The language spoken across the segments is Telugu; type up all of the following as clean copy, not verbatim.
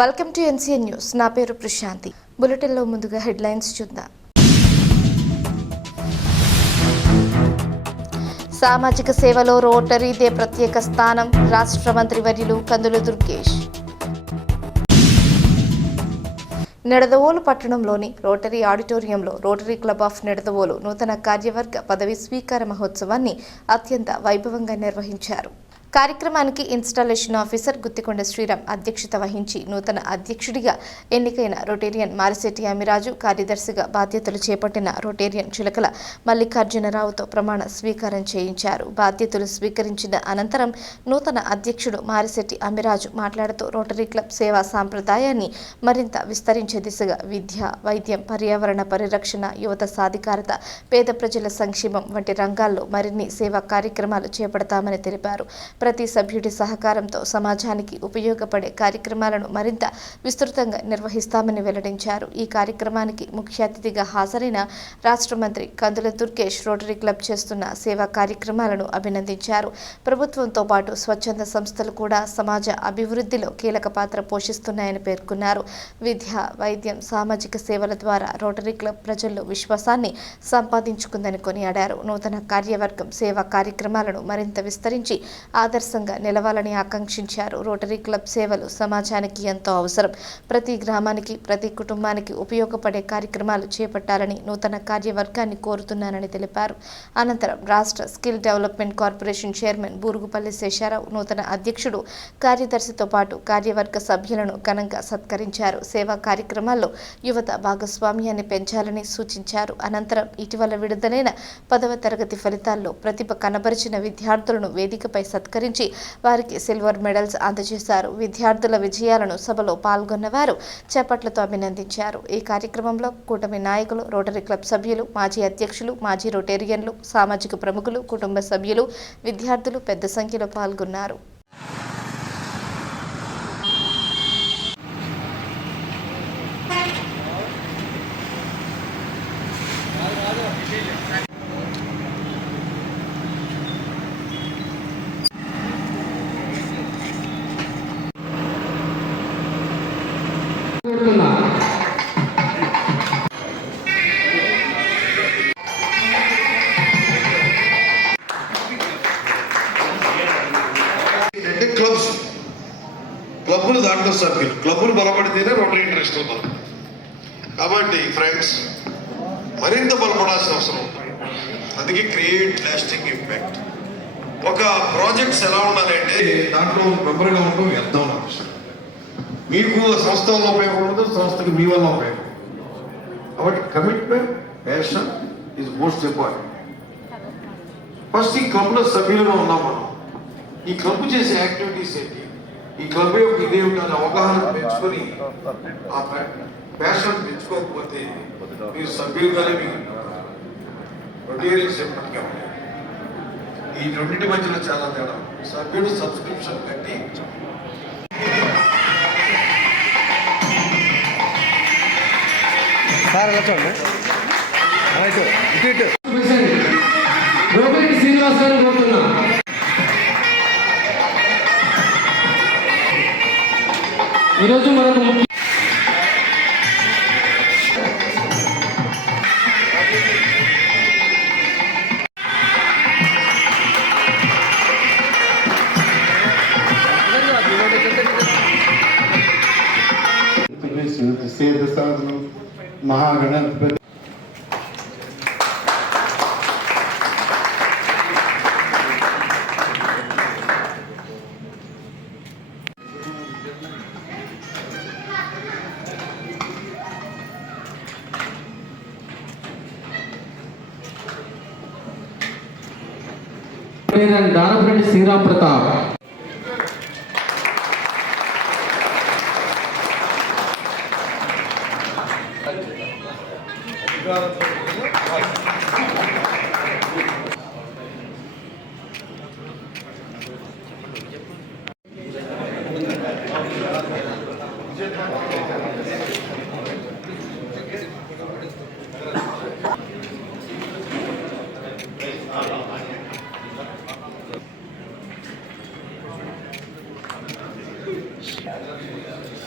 Welcome to NCN news. నా పేరు ప్రశాంతి. బులెటిన్లో ముందుగా హెడ్లైన్స్ చూద్దాం. సామాజిక సేవలో రోటరీదే ప్రత్యేక స్థానం. రాష్ట్ర మంత్రి వర్యులు కందుల దుర్గేష్. నిడదవోలు పట్టణంలోని రోటరీ ఆడిటోరియంలో రోటరీ క్లబ్ ఆఫ్ నిడదవోలు నూతన కార్యవర్గ పదవి స్వీకార మహోత్సవాన్ని అత్యంత వైభవంగా నిర్వహించారు. కార్యక్రమానికి ఇన్స్టాలేషన్ ఆఫీసర్ గుత్తికొండ శ్రీరామ్ అధ్యక్షత వహించి నూతన అధ్యక్షుడిగా ఎన్నికైన రొటేరియన్ మారిశెట్టి అమిరాజు, కార్యదర్శిగా బాధ్యతలు చేపట్టిన రొటేరియన్ చిలకల మల్లికార్జునరావుతో ప్రమాణ స్వీకారం చేయించారు. బాధ్యతలు స్వీకరించిన అనంతరం నూతన అధ్యక్షుడు మారిశెట్టి అమిరాజు మాట్లాడుతూ రోటరీ క్లబ్ సేవా సాంప్రదాయాన్ని మరింత విస్తరించే దిశగా విద్య, వైద్యం, పర్యావరణ పరిరక్షణ, యువత సాధికారత, పేద ప్రజల సంక్షేమం వంటి రంగాల్లో మరిన్ని సేవా కార్యక్రమాలు చేపడతామని తెలిపారు. ప్రతి సభ్యుడి సహకారంతో సమాజానికి ఉపయోగపడే కార్యక్రమాలను మరింత విస్తృతంగా నిర్వహిస్తామని వెల్లడించారు. ఈ కార్యక్రమానికి ముఖ్య అతిథిగా హాజరైన రాష్ట్ర మంత్రి కందుల దుర్గేష్ రోటరీ క్లబ్ చేస్తున్న సేవా కార్యక్రమాలను అభినందించారు. ప్రభుత్వంతో పాటు స్వచ్ఛంద సంస్థలు కూడా సమాజ అభివృద్ధిలో కీలక పాత్ర పోషిస్తున్నాయని పేర్కొన్నారు. విద్య, వైద్యం, సామాజిక సేవల ద్వారా రోటరీ క్లబ్ ప్రజల్లో విశ్వాసాన్ని సంపాదించుకుందని కొనియాడారు. నూతన కార్యవర్గం సేవా కార్యక్రమాలను మరింత విస్తరించి ఆదర్శంగా నిలవాలని ఆకాంక్షించారు. రోటరీ క్లబ్ సేవలు సమాజానికి ఎంతో అవసరం. ప్రతి గ్రామానికి, ప్రతి కుటుంబానికి ఉపయోగపడే కార్యక్రమాలు చేపట్టాలని నూతన కార్యవర్గాన్ని కోరుతున్నానని తెలిపారు. అనంతరం రాష్ట్ర skill development corporation chairman Burugupalli Sesha Rao నూతన అధ్యక్షుడు, కార్యదర్శితో పాటు కార్యవర్గ సభ్యులను ఘనంగా సత్కరించారు. సేవా కార్యక్రమాల్లో యువత భాగస్వామ్యాన్ని పెంచాలని సూచించారు. అనంతరం ఇటీవల విడుదలైన 10వ తరగతి ఫలితాల్లో ప్రతిభ కనబరిచిన విద్యార్థులను వేదికపై సత్కరించి వారికి సిల్వర్ మెడల్స్ అందజేశారు. విద్యార్థుల విజయాలను సభలో పాల్గొన్న వారు చప్పట్లతో అభినందించారు. ఈ కార్యక్రమంలో కూటమి నాయకులు, రోటరీ క్లబ్ సభ్యులు, మాజీ అధ్యక్షులు, మాజీ రొటేరియన్లు, సామాజిక ప్రముఖులు, కుటుంబ సభ్యులు, విద్యార్థులు పెద్ద సంఖ్యలో పాల్గొన్నారు. క్లబ్బులు దాంట్లో సభ్యులు, క్లబ్బులు బలపడితేనే రోటరీ ఇంట్రెస్ట్ అవుతుంది. కాబట్టి ఫ్రెండ్స్ మరింత బలపడాల్సిన అవసరం ఉంది. అందుకే క్రియేట్ లాస్టింగ్ ఇంపాక్ట్. ఒక ప్రాజెక్ట్స్ ఎలా ఉండాలి అంటే దాంట్లో మెంబర్గా ఉండడం ఎంత అవసరం. మీకు సంస్థ వల్ల ఉపయోగం ఉండదు, సంస్థకి మీ వల్ల ఉపయోగం. కాబట్టి commitment, passion is most important. First ఈ క్లబ్లో సభ్యులుగా ఉన్నాం మనం. ఈ క్లబ్ చేసే యాక్టివిటీస్ ఏంటి, ఈ క్లబ్ యొక్క ఇదేమిటనే అవగాహన పెంచుకొని ఆ ప్యాషన్ పెంచుకోకపోతే మీరు సభ్యులుగానే మీకు రొటేరియన్స్ ఎప్పటికీ ఉంటాయి. ఈ రెండింటి మధ్యలో చాలా తేడా. సభ్యుడు సబ్స్క్రిప్షన్ కట్టి శ్రీనివాస్ గారు కోరుతున్నా. ఈరోజు మనకు మహాగణపతి దానపరెడ్డి శ్రీరామ్ ప్రతాప్.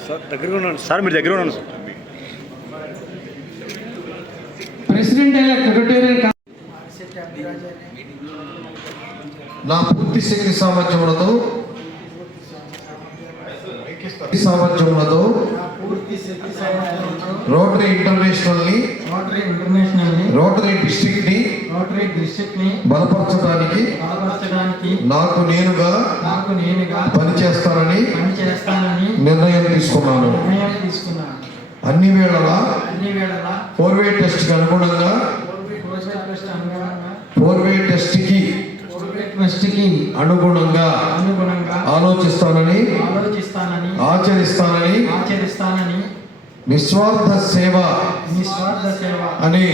సార్ దగ్గరగా ఉన్నాను సార్, మీరు దగ్గర ఉన్నాను సార్. ప్రెసిడెంట్ ఎలక్ట్ రొటేరియన్ నా పూర్తి శక్తి సామర్థ్యములతో రోటరీ ఇంటర్నేషనల్ ని రోటరీ డిస్ట్రిక్ట్ ని బలపరచడానికి నాకు నేనుగా పనిచేస్తానని నిర్ణయం తీసుకున్నాను. అన్ని వేళలా 4-way టెస్ట్ కి అనుగుణంగా 4-way టెస్ట్ కి అనుగుణంగా ఆలోచిస్తానని ఆచరిస్తానని నిస్వార్థ సేవ అనే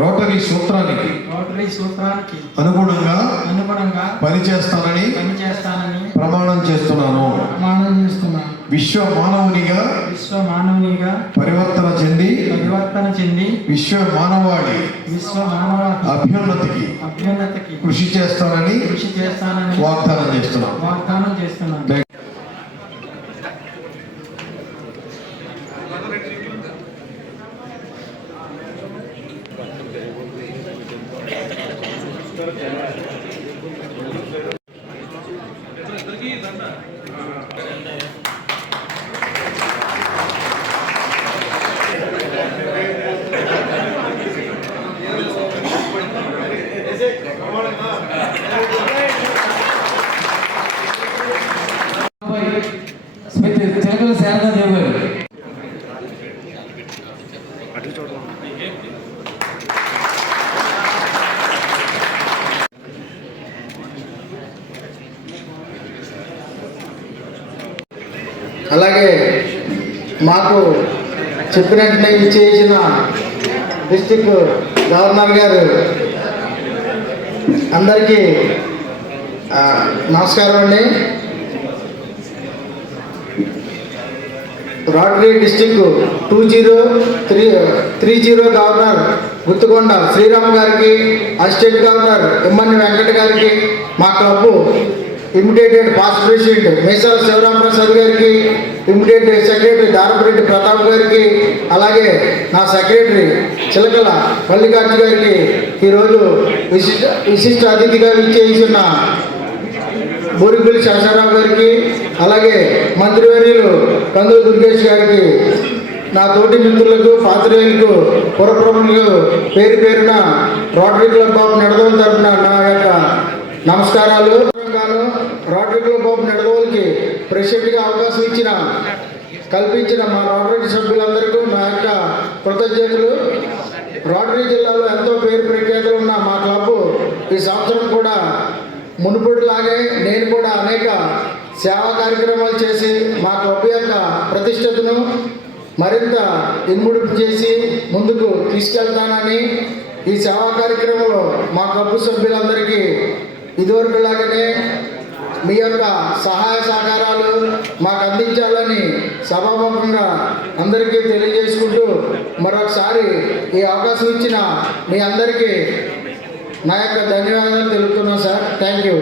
రోటరీ సూత్రానికి అనుగుణంగా పనిచేస్తానని ప్రమాణం చేస్తున్నాను. విశ్వ మానవునిగా పరివర్తన చెంది విశ్వ మానవాళి అభ్యున్నతికి కృషి చేస్తానని వాగ్దానం చేస్తున్నాను. చిలకల శారదాదేవి గారు. అటు చూడండి. అలాగే మాకు చెప్పినట్టునే ఇచ్చేసిన డిస్ట్రిక్ట్ గవర్నర్ గారు అందరికీ నమస్కారం అండి. Rotary district 2030 governor Guttukonda Sriram గారికి, అసిస్టెంట్ గవర్నర్ ఎమ్మని వెంకట గారికి, మా club immediate past president Mesala Sivaram Prasad గారికి, ఇమిడియేటెడ్ సెక్రటరీ దారపురెడ్డి ప్రతాప్ గారికి, అలాగే నా సెక్రటరీ చిలకల మల్లికార్జున గారికి, ఈరోజు విశిష్ట అతిథిగా ఇచ్చేసిన బూరిపల్లి శేషారావు గారికి, అలాగే మంత్రివర్యులు కందుల దుర్గేష్ గారికి, నా తోటి మిత్రులకు, పాత్రికేయులకు, పురప్రముఖులకు పేరు పేరున రోటరీ క్లబ్ ఆఫ్ నిడదవోలు తరపున నా యొక్క నమస్కారాలు. రోటరీ క్లబ్ ఆఫ్ నిడదవోలుకి ప్రెసిడెంట్గా అవకాశం కల్పించిన మా రోటరీ సభ్యులందరికీ నా యొక్క కృతజ్ఞతలు. రోటరీ జిల్లాలో ఎంతో పేరు ప్రఖ్యాతులు ఉన్న మా క్లబ్ ఈ సంవత్సరం కూడా మునుపటిలాగే నేను కూడా అనేక సేవా కార్యక్రమాలు చేసి మా క్లబ్ యొక్క ప్రతిష్టతను మరింత ఇనుముడింపు చేసి ముందుకు తీసుకెళ్తానని, ఈ సేవా కార్యక్రమంలో మా క్లబ్ సభ్యులందరికీ ఇదివరకులాగానే మీ యొక్క సహాయ సహకారాలు మాకు అందించాలని సభాముఖంగా అందరికీ తెలియజేసుకుంటూ మరొకసారి ఈ అవకాశం ఇచ్చిన మీ అందరికీ నా యొక్క ధన్యవాదాలు తెలుపుతున్నాను సార్. Thank you.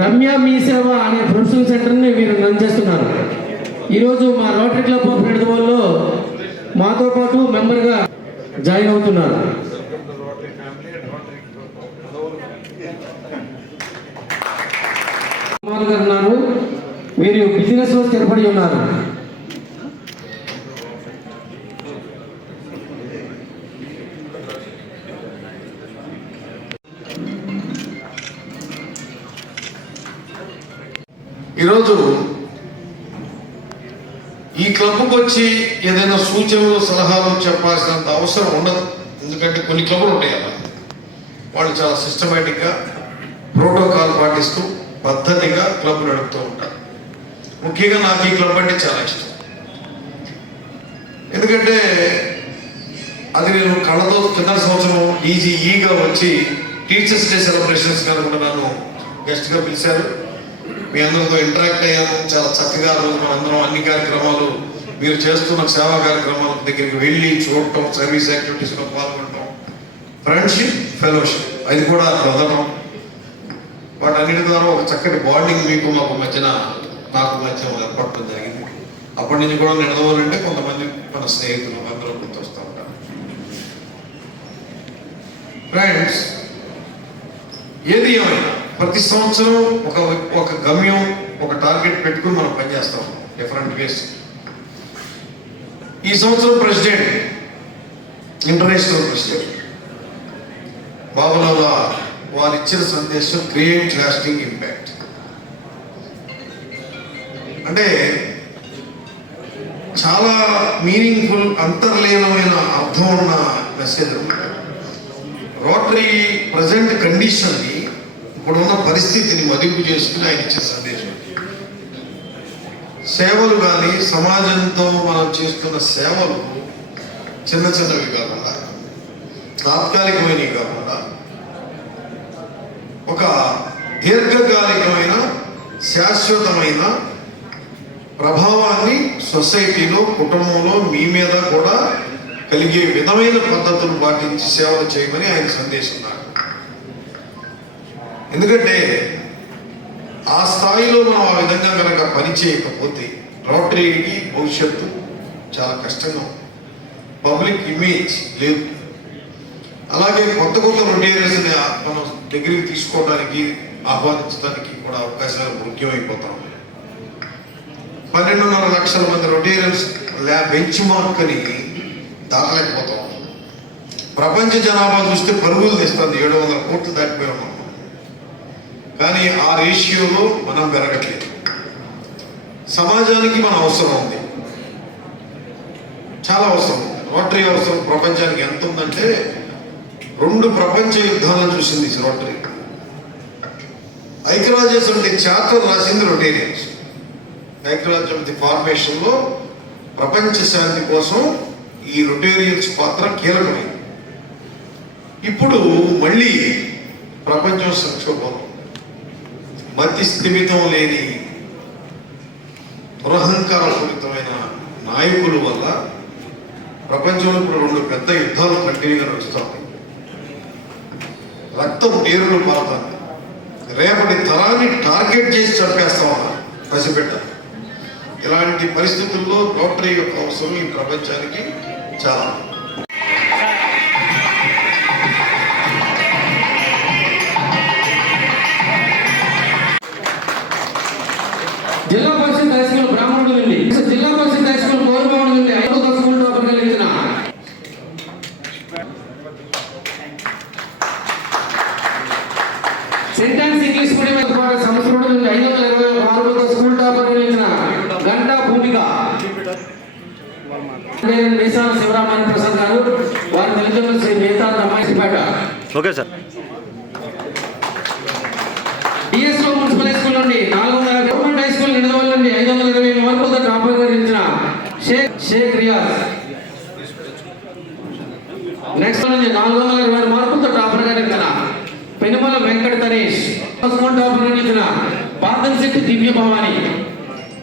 రమ్య మీ సేవ అనే ప్రొఫెషనల్ సెంటర్ని మీరు రన్ చేస్తున్నారు. ఈరోజు మా రోటరీ క్లబ్ ఆఫ్ నిడదవోలులో మాతో పాటు మెంబర్గా జాయిన్ అవుతున్నారు. కుమార్ గారు ఉన్నారు. వీరు బిజినెస్లో స్థిరపడి ఉన్నారు. ఈరోజు ఈ క్లబ్కి వచ్చి ఏదైనా సూచనలు సలహాలు చెప్పాల్సినంత అవసరం ఉండదు. ఎందుకంటే కొన్ని క్లబ్లు ఉంటాయి అలా, వాళ్ళు చాలా సిస్టమేటిక్గా ప్రోటోకాల్ పాటిస్తూ పద్ధతిగా క్లబ్ నడుపుతూ ఉంటారు. ముఖ్యంగా నాకు ఈ క్లబ్ అంటే చాలా ఇష్టం. ఎందుకంటే అది నేను కళ్ళతో కింద సంవత్సరం ఈగా వచ్చి టీచర్స్ డే సెలబ్రేషన్స్ కనుక నన్ను గెస్ట్గా పిలిచారు. మీ అందరితో ఇంటరాక్ట్ అయ్యాను. చాలా చక్కగా అందరం అన్ని కార్యక్రమాలు, మీరు చేస్తున్న సేవా కార్యక్రమాల దగ్గరికి వెళ్ళి చూడటం, సర్వీస్ యాక్టివిటీస్లో పాల్గొనడం, ఫ్రెండ్షిప్, ఫెలోషిప్, అది కూడా ప్రధానం. వాటన్నిటి ద్వారా ఒక చక్కటి బాండింగ్ మాకు మధ్య ఏర్పడటం జరిగింది. అప్పటి నుంచి కూడా నిడదవోలంటే కొంతమంది మన స్నేహితులు అందరూ గుర్తొస్తూ ఉంటారు. ఫ్రెండ్స్, ఏది ఏమైనా ప్రతి సంవత్సరం ఒక గమ్యం, ఒక టార్గెట్ పెట్టుకుని మనం పనిచేస్తాం డిఫరెంట్ వేస్. ఈ సంవత్సరం ప్రెసిడెంట్, ఇంటర్నేషనల్ ప్రెసిడెంట్ బాబులాల వారు ఇచ్చిన సందేశం క్రియేట్ లాస్టింగ్ ఇంపాక్ట్. అంటే చాలా మీనింగ్ఫుల్, అంతర్లీనమైన అర్థం ఉన్న మెసేజ్ అన్నమాట. రోటరీ ప్రజెంట్ కండిషన్ని, ఇప్పుడున్న పరిస్థితిని మదింపు చేసుకుని ఆయన ఇచ్చే సందేశం. సేవలు కానీ సమాజంతో మనం చేస్తున్న సేవలు చిన్న చిన్నవి కాకుండా, తాత్కాలికమైనవి కాకుండా, ఒక దీర్ఘకాలికమైన శాశ్వతమైన ప్రభావాన్ని సొసైటీలో, కుటుంబంలో, మీ మీద కూడా కలిగే విధమైన పద్ధతులు పాటించి సేవలు చేయమని ఆయన సందేశం నాకు. ఎందుకంటే ఆ స్థాయిలో మనం ఆ విధంగా కనుక పని చేయకపోతే రోటరీకి భవిష్యత్తు చాలా కష్టంగా ఉంది. పబ్లిక్ ఇమేజ్ లేదు. అలాగే కొత్త రొటేరియన్స్ని మనం దగ్గరికి తీసుకోవడానికి, ఆహ్వానించడానికి కూడా అవకాశాలు ముఖ్యమైపోతా ఉన్నాయి. 12.5 లక్షల మంది రొటేరియన్స్ బెంచ్ మార్క్ని దాటలేకపోతా ఉన్నాం. ప్రపంచ జనాభా చూస్తే పరుగులు తెస్తుంది, 700 కోట్లు దాటిపోయి ఉన్నాం. కానీ ఆ రేషియోలో మనం పెరగట్లేదు. సమాజానికి మన అవసరం ఉంది, చాలా అవసరం ఉంది. రోటరీ అవసరం ప్రపంచానికి ఎంత ఉందంటే 2 ప్రపంచ యుద్ధాలను చూసింది రోటరీ. ఐక్యరాజ్య సమితి చార్టర్ రాసింది రొటేరియన్స్. ఐక్యరాజ్య సమితి ఫార్మేషన్లో ప్రపంచ శాంతి కోసం ఈ రొటేరియన్స్ పాత్ర కీలకమైంది. ఇప్పుడు మళ్ళీ ప్రపంచం సంక్షోభం, మతి స్థిమితం లేని దురహంకారపూరితమైన నాయకుల వల్ల ప్రపంచంలో ఇప్పుడు 2 పెద్ద యుద్ధాలు కంటిన్యూగా నడుస్తాయి. రక్తం నీరులు పారుతుంది. రేపటి తరాన్ని టార్గెట్ చేసి చంపేస్తామన్నా పసిబిడ్డ. ఇలాంటి పరిస్థితుల్లో రోటరీ యొక్క అవసరం ఈ ప్రపంచానికి చాలా. జిల్లా పరిషత్ హై స్కూల్ బ్రాహ్మణుడు నుండి, జిల్లా పరిషత్ హై స్కూల్ కోరుబావుడు నుండి 5వ స్కూల్ టాపర్ కలిగించిన సెంటెన్స్ ఇంగ్లీష్ మీడియం సంవత్సరం నుండి 526వ స్కూల్ టాపర్ కలిగించిన గంటా భూమిక మేసాల శివరామన్ ప్రసాద్ గారు, వారి తల్లిదండ్రులు శ్రీ మేతా రమాయిపేట. Okay sir. DSO municipal high school నుండి 400, గవర్నమెంట్ హై స్కూల్ నిడదవోలు నుండి 520 మార్కులతో టాపర్ కలిగించిన షేక్ రియాజ్. నెక్స్ట్ నుంచి 420 మార్కులతో టాపర్ కలిగించిన పెనుమల వెంకట తనేష్. స్కూల్ టాపర్ కలిగించిన పాతంశెట్టి దివ్య భవాని.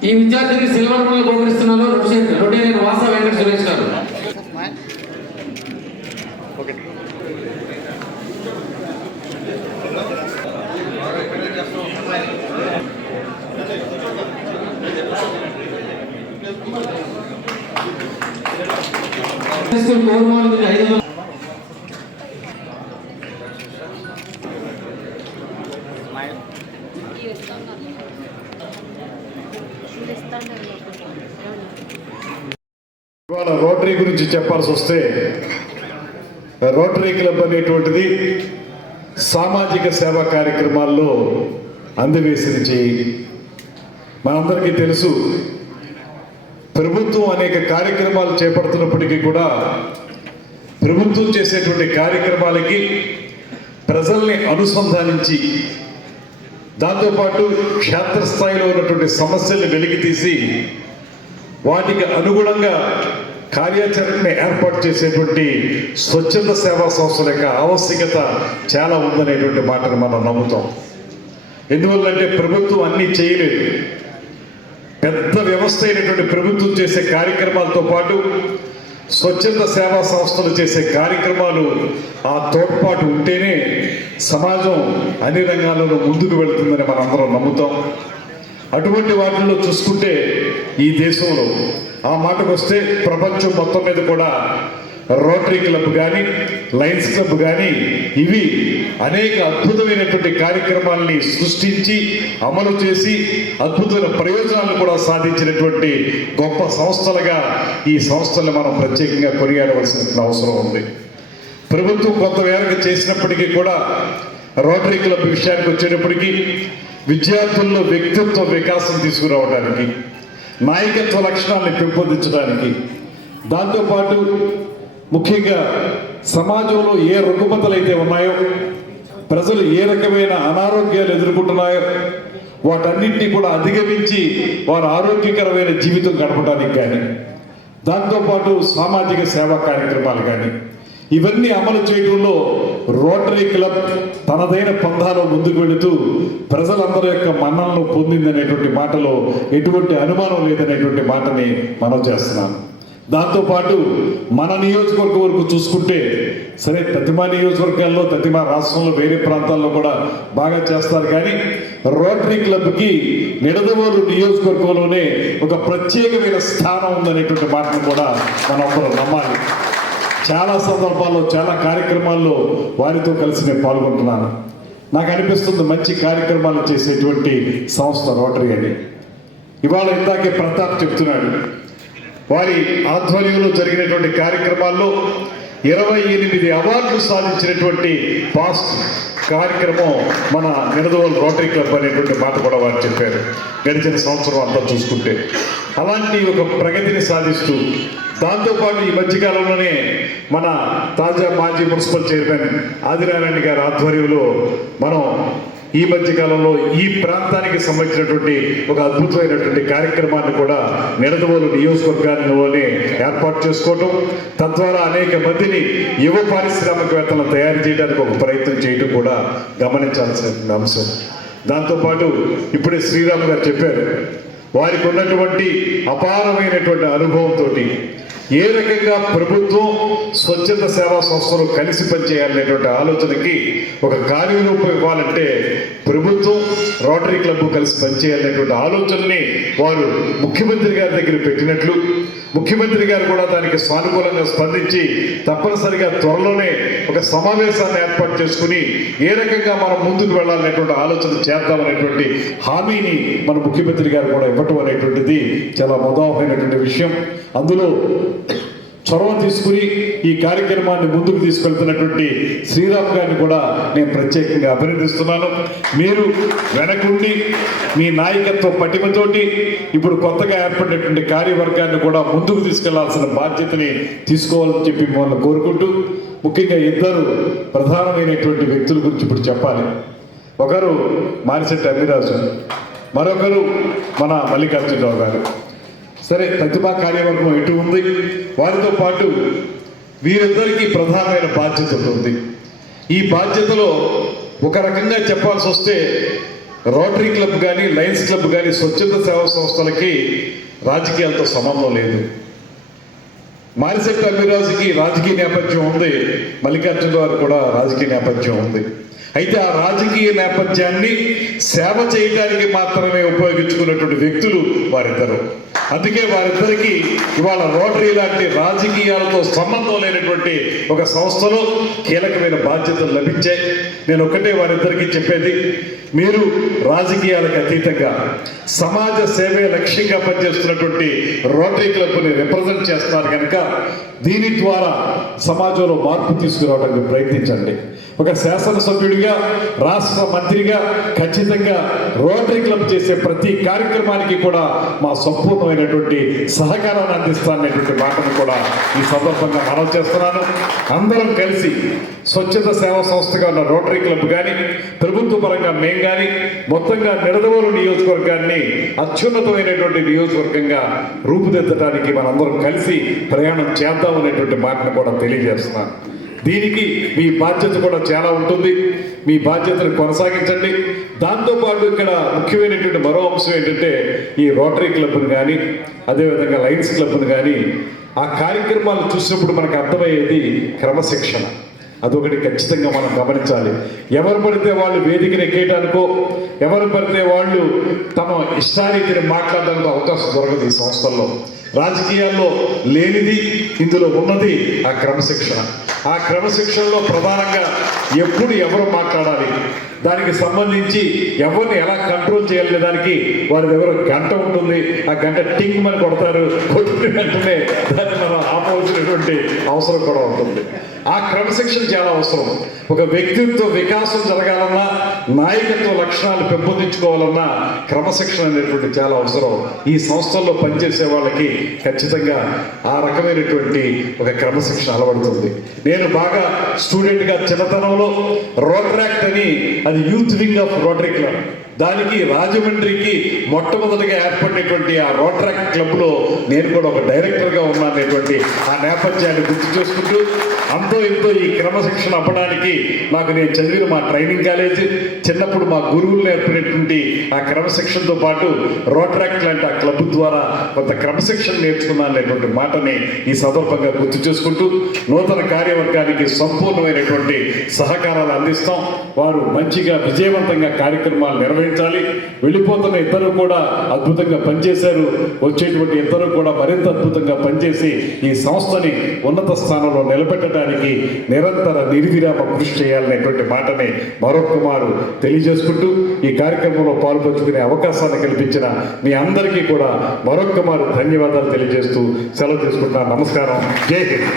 ఈ విద్యార్థిని సిల్వర్ మెడల్ బహుకరిస్తున్నారు రొటేరియన్ వాస వెంకట సురేష్ గారు. ఓకే. స్కూల్ కోరుమాలు 500. ఇవాళ రోటరీ గురించి చెప్పాల్సి వస్తే, రోటరీ క్లబ్ అనేటువంటిది సామాజిక సేవా కార్యక్రమాల్లో అందవేసిన చేయి. మనందరికీ తెలుసు, ప్రభుత్వం అనేక కార్యక్రమాలు చేపడుతున్నప్పటికీ కూడా ప్రభుత్వం చేసేటువంటి కార్యక్రమాలకి ప్రజల్ని అనుసంధానించి, దాంతోపాటు క్షేత్రస్థాయిలో ఉన్నటువంటి సమస్యల్ని వెలికి తీసి వాటికి అనుగుణంగా కార్యాచరణని ఏర్పాటు చేసేటువంటి స్వచ్ఛంద సేవా సంస్థల యొక్క ఆవశ్యకత చాలా ఉందనేటువంటి మాటను మనం నమ్ముతాం. ఎందువల్లంటే ప్రభుత్వం అన్నీ చేయలేదు. పెద్ద వ్యవస్థ అయినటువంటి ప్రభుత్వం చేసే కార్యక్రమాలతో పాటు స్వచ్ఛంద సేవా సంస్థలు చేసే కార్యక్రమాలు ఆ తోడ్పాటు ఉంటేనే సమాజం అన్ని రంగాల్లోనూ ముందుకు వెళుతుందని మనం అందరం నమ్ముతాం. అటువంటి వాటిల్లో చూసుకుంటే ఈ దేశంలో, ఆ మాటకు వస్తే ప్రపంచం మొత్తం మీద కూడా రోటరీ క్లబ్ కానీ లయన్స్ క్లబ్ కానీ ఇవి అనేక అద్భుతమైనటువంటి కార్యక్రమాల్ని సృష్టించి అమలు చేసి అద్భుతమైన ప్రయోజనాలు కూడా సాధించినటువంటి గొప్ప సంస్థలుగా ఈ సంస్థల్ని మనం ప్రత్యేకంగా కొనియాడవలసిన అవసరం ఉంది. ప్రభుత్వం కొంతమేరకు చేసినప్పటికీ కూడా రోటరీ క్లబ్ విషయానికి వచ్చేటప్పటికీ విద్యార్థుల్లో వ్యక్తిత్వ వికాసం తీసుకురావడానికి, నాయకత్వ లక్షణాలను పెంపొందించడానికి, దాంతోపాటు ముఖ్యంగా సమాజంలో ఏ రుగ్మతలు అయితే ఉన్నాయో, ప్రజలు ఏ రకమైన అనారోగ్యాలు ఎదుర్కొంటున్నాయో వాటన్నింటినీ కూడా అధిగమించి వారు ఆరోగ్యకరమైన జీవితం గడపడానికి కానీ, దాంతోపాటు సామాజిక సేవా కార్యక్రమాలు కానీ ఇవన్నీ అమలు చేయడంలో రోటరీ క్లబ్ తనదైన పంధాలో ముందుకు వెళుతూ ప్రజలందరి యొక్క మన్ననలు పొందిందనేటువంటి మాటలో ఎటువంటి అనుమానం లేదనేటువంటి మాటని మనం చేస్తున్నాను. దాంతోపాటు మన నియోజకవర్గం వరకు చూసుకుంటే సరే, ప్రతిమా నియోజకవర్గాల్లో ప్రతిమా రాష్ట్రంలో వేరే ప్రాంతాల్లో కూడా బాగా చేస్తారు, కానీ రోటరీ క్లబ్కి నిడదవోలు నియోజకవర్గంలోనే ఒక ప్రత్యేకమైన స్థానం ఉందనేటువంటి మాటను కూడా మనం అందరం నమ్మాలి. చాలా సందర్భాల్లో చాలా కార్యక్రమాల్లో వారితో కలిసి నేను పాల్గొంటున్నాను. నాకు అనిపిస్తుంది మంచి కార్యక్రమాలు చేసేటువంటి సంస్థ రోటరీ అని. ఇవాళ ఇందాకే ప్రతాప్ చెప్తున్నాడు, వారి ఆధ్వర్యంలో జరిగినటువంటి కార్యక్రమాల్లో 28 అవార్డులు సాధించినటువంటి పాస్ట్ కార్యక్రమం మన నిడదవోలు రోటరీ క్లబ్ అనేటువంటి మాట కూడా వారు చెప్పారు. గడిచిన సంవత్సరం అంతా చూసుకుంటే అలాంటి ఒక ప్రగతిని సాధిస్తూ, దాంతోపాటు ఈ మధ్యకాలంలోనే మన తాజా మాజీ మున్సిపల్ చైర్మన్ ఆదినారాయణ గారి ఆధ్వర్యంలో మనం ఈ మధ్యకాలంలో ఈ ప్రాంతానికి సంబంధించినటువంటి ఒక అద్భుతమైనటువంటి కార్యక్రమాన్ని కూడా నిడదవోలు నియోజకవర్గాన్ని ఏర్పాటు చేసుకోవటం, తద్వారా అనేక మందిని యువ పారిశ్రామికవేత్తలను తయారు చేయడానికి ఒక ప్రయత్నం చేయడం కూడా గమనించాల్సిన అంశం. దాంతోపాటు ఇప్పుడే శ్రీరామ్ గారు చెప్పారు, వారికి ఉన్నటువంటి అపారమైనటువంటి అనుభవంతో ఏ రకంగా ప్రభుత్వం స్వచ్ఛంద సేవా సంస్థలు కలిసి పనిచేయాలనేటువంటి ఆలోచనకి ఒక కార్యరూపం ఇవ్వాలంటే ప్రభుత్వం రోటరీ క్లబ్ కలిసి పనిచేయాలనేటువంటి ఆలోచనని వారు ముఖ్యమంత్రి గారి దగ్గర పెట్టినట్లు, ముఖ్యమంత్రి గారు కూడా దానికి సానుకూలంగా స్పందించి తప్పనిసరిగా త్వరలోనే ఒక సమావేశాన్ని ఏర్పాటు చేసుకుని ఏ రకంగా మనం ముందుకు వెళ్ళాలనేటువంటి ఆలోచన చేద్దామనేటువంటి హామీని మన ముఖ్యమంత్రి గారు కూడా ఇవ్వటం అనేటువంటిది చాలా ముదావమైనటువంటి విషయం. అందులో చొరవ తీసుకుని ఈ కార్యక్రమాన్ని ముందుకు తీసుకెళ్తున్నటువంటి శ్రీరామ్ గారిని కూడా నేను ప్రత్యేకంగా అభినందిస్తున్నాను. మీరు వెనకుండి మీ నాయకత్వ పటిమతోటి ఇప్పుడు కొత్తగా ఏర్పడినటువంటి కార్యవర్గాన్ని కూడా ముందుకు తీసుకెళ్లాల్సిన బాధ్యతని తీసుకోవాలని చెప్పి మిమ్మల్ని కోరుకుంటూ, ముఖ్యంగా ఇద్దరు ప్రధానమైనటువంటి వ్యక్తుల గురించి ఇప్పుడు చెప్పాలి. ఒకరు మారిశెట్టి అమ్మిరాజు, మరొకరు మన మల్లికార్జునరావు గారు. సరే, ప్రతిభా కార్యవర్గం ఎటు ఉంది, వారితో పాటు వీరిద్దరికీ ప్రధానమైన బాధ్యత ఉంది. ఈ బాధ్యతలో ఒక రకంగా చెప్పాల్సి వస్తే రోటరీ క్లబ్ కానీ లయన్స్ క్లబ్ కానీ స్వచ్ఛంద సేవా సంస్థలకి రాజకీయాలతో సంబంధం లేదు. మారిశెట్టి అమ్మిరాజుకి రాజకీయ నేపథ్యం ఉంది, మల్లికార్జునరావు కూడా రాజకీయ నేపథ్యం ఉంది. అయితే ఆ రాజకీయ నేపథ్యాన్ని సేవ చేయడానికి మాత్రమే ఉపయోగించుకున్నటువంటి వ్యక్తులు వారిద్దరు. అందుకే వారిద్దరికీ ఇవాళ రోటరీ లాంటి రాజకీయాలతో సంబంధం లేనటువంటి ఒక సంస్థలో కీలకమైన బాధ్యతలు లభించాయి. నేను ఒకటే వారిద్దరికీ చెప్పేది, మీరు రాజకీయాలకు అతీతంగా సమాజ సేవే లక్ష్యంగా పనిచేస్తున్నటువంటి రోటరీ క్లబ్ని రిప్రజెంట్ చేస్తున్నారు కనుక దీని ద్వారా సమాజంలో మార్పు తీసుకురావడానికి ప్రయత్నించండి. ఒక శాసనసభ్యుడిగా, రాష్ట్ర మంత్రిగా ఖచ్చితంగా రోటరీ క్లబ్ చేసే ప్రతి కార్యక్రమానికి కూడా మా సంపూర్ణమైనటువంటి సహకారాన్ని అందిస్తాననేటువంటి మాటను కూడా ఈ సందర్భంగా మనం చేస్తున్నాను. అందరం కలిసి స్వచ్ఛంద సేవా సంస్థగా ఉన్న రోటరీ క్లబ్ కానీ, ప్రభుత్వ పరంగా మేము కానీ మొత్తంగా నిడదవోలు నియోజకవర్గాన్ని అత్యున్నతమైనటువంటి నియోజకవర్గంగా రూపుదిద్దడానికి మనందరం కలిసి ప్రయాణం చేద్దామనేటువంటి మాటను కూడా తెలియజేస్తున్నాను. దీనికి మీ బాధ్యత కూడా చాలా ఉంటుంది. మీ బాధ్యతను కొనసాగించండి. దాంతోపాటు ఇక్కడ ముఖ్యమైనటువంటి మరో అంశం ఏంటంటే, ఈ రోటరీ క్లబ్ను కానీ అదేవిధంగా లయన్స్ క్లబ్ను కానీ ఆ కార్యక్రమాలు చూసినప్పుడు మనకు అర్థమయ్యేది క్రమశిక్షణ. అదొకటి ఖచ్చితంగా మనం గమనించాలి. ఎవరు పడితే వాళ్ళు వేదికను ఎక్కేయడానికో, ఎవరు పడితే వాళ్ళు తమ ఇష్టారీతిని మాట్లాడడానికి అవకాశం దొరకదు ఈ సంస్థల్లో. రాజకీయాల్లో లేనిది ఇందులో ఉన్నది ఆ క్రమశిక్షణ. ఆ క్రమశిక్షణలో ప్రధానంగా ఎప్పుడు ఎవరు మాట్లాడాలి, దానికి సంబంధించి ఎవరిని ఎలా కంట్రోల్ చేయాలనే దానికి వారి దగ్గర గంట ఉంటుంది. ఆ గంట టింగ్ అని కొడతారు, కొట్టిన వెంటనే దాన్ని మనం ఆపవలసినటువంటి అవసరం కూడా ఉంటుంది. ఆ క్రమశిక్షణ చాలా అవసరం. ఒక వ్యక్తిత్వ వికాసం జరగాలన్నా, నాయకత్వ లక్షణాలు పెంపొందించుకోవాలన్నా క్రమశిక్షణ అనేటువంటి చాలా అవసరం. ఈ సంస్థల్లో పనిచేసే వాళ్ళకి ఖచ్చితంగా ఆ రకమైనటువంటి ఒక క్రమశిక్షణ అలవడుతుంది. నేను బాగా స్టూడెంట్గా చిన్నతనంలో రోటరాక్ట్ అని, అది youth wing of rotary club, దానికి రాజమండ్రికి మొట్టమొదటిగా ఏర్పడినటువంటి ఆ రోటరాక్ట్ క్లబ్లో నేను కూడా ఒక డైరెక్టర్గా ఉన్నాననేటువంటి ఆ నేపథ్యాన్ని గుర్తు చేసుకుంటూ, అంతో ఇంతో ఈ క్రమశిక్షణ అవ్వడానికి నాకు నేను చదివిన మా ట్రైనింగ్ కాలేజీ, చిన్నప్పుడు మా గురువులు నేర్పినటువంటి ఆ క్రమశిక్షణతో పాటు రోటరాక్ట్ లాంటి ఆ క్లబ్ ద్వారా కొంత క్రమశిక్షణ నేర్చుకున్నాను అనేటువంటి మాటని ఈ సందర్భంగా గుర్తు చేసుకుంటూ, నూతన కార్యవర్గానికి సంపూర్ణమైనటువంటి సహకారాలు అందిస్తాం. వారు మంచిగా విజయవంతంగా కార్యక్రమాలు నిర్వహించాలి. వెళ్ళిపోతున్న ఇద్దరు కూడా అద్భుతంగా పనిచేశారు. వచ్చేటువంటి ఇద్దరు కూడా మరింత అద్భుతంగా పనిచేసి ఈ సంస్థని ఉన్నత స్థానంలో నిలబెట్టడానికి నిరంతర నిర్విరామ కృషి చేయాలనేటువంటి మాటని మరొక మారు తెలియజేసుకుంటూ, ఈ కార్యక్రమంలో పాల్పంచుకునే అవకాశాన్ని కల్పించిన మీ అందరికీ కూడా మరొక మారు ధన్యవాదాలు తెలియజేస్తూ సెలవు తీసుకుంటున్నాను. నమస్కారం. జై హింద్.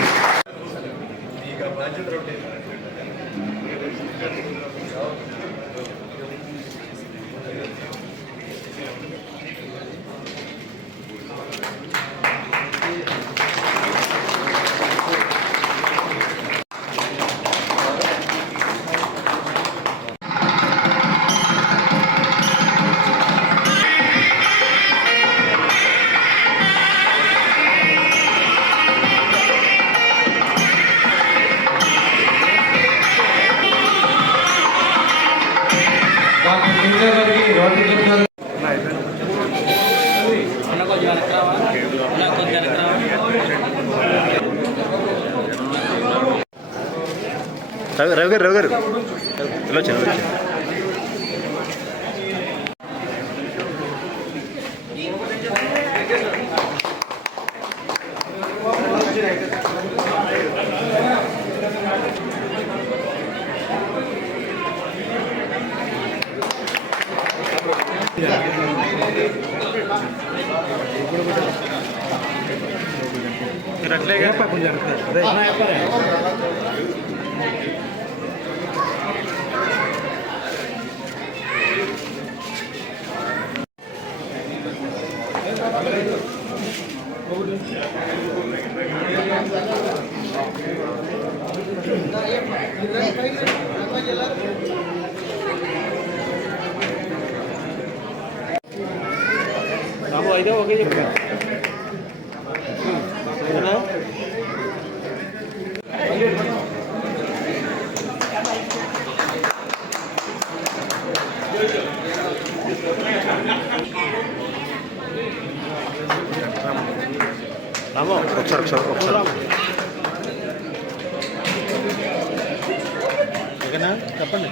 డాక్టర్ గిరిజా గారికి రోటరీ క్లబ్ గారు రవి గారు ఇలా వచ్చాను. అయితే ఓకే చెప్పా. రామో ఒకసారి ఓకేనా చెప్పండి.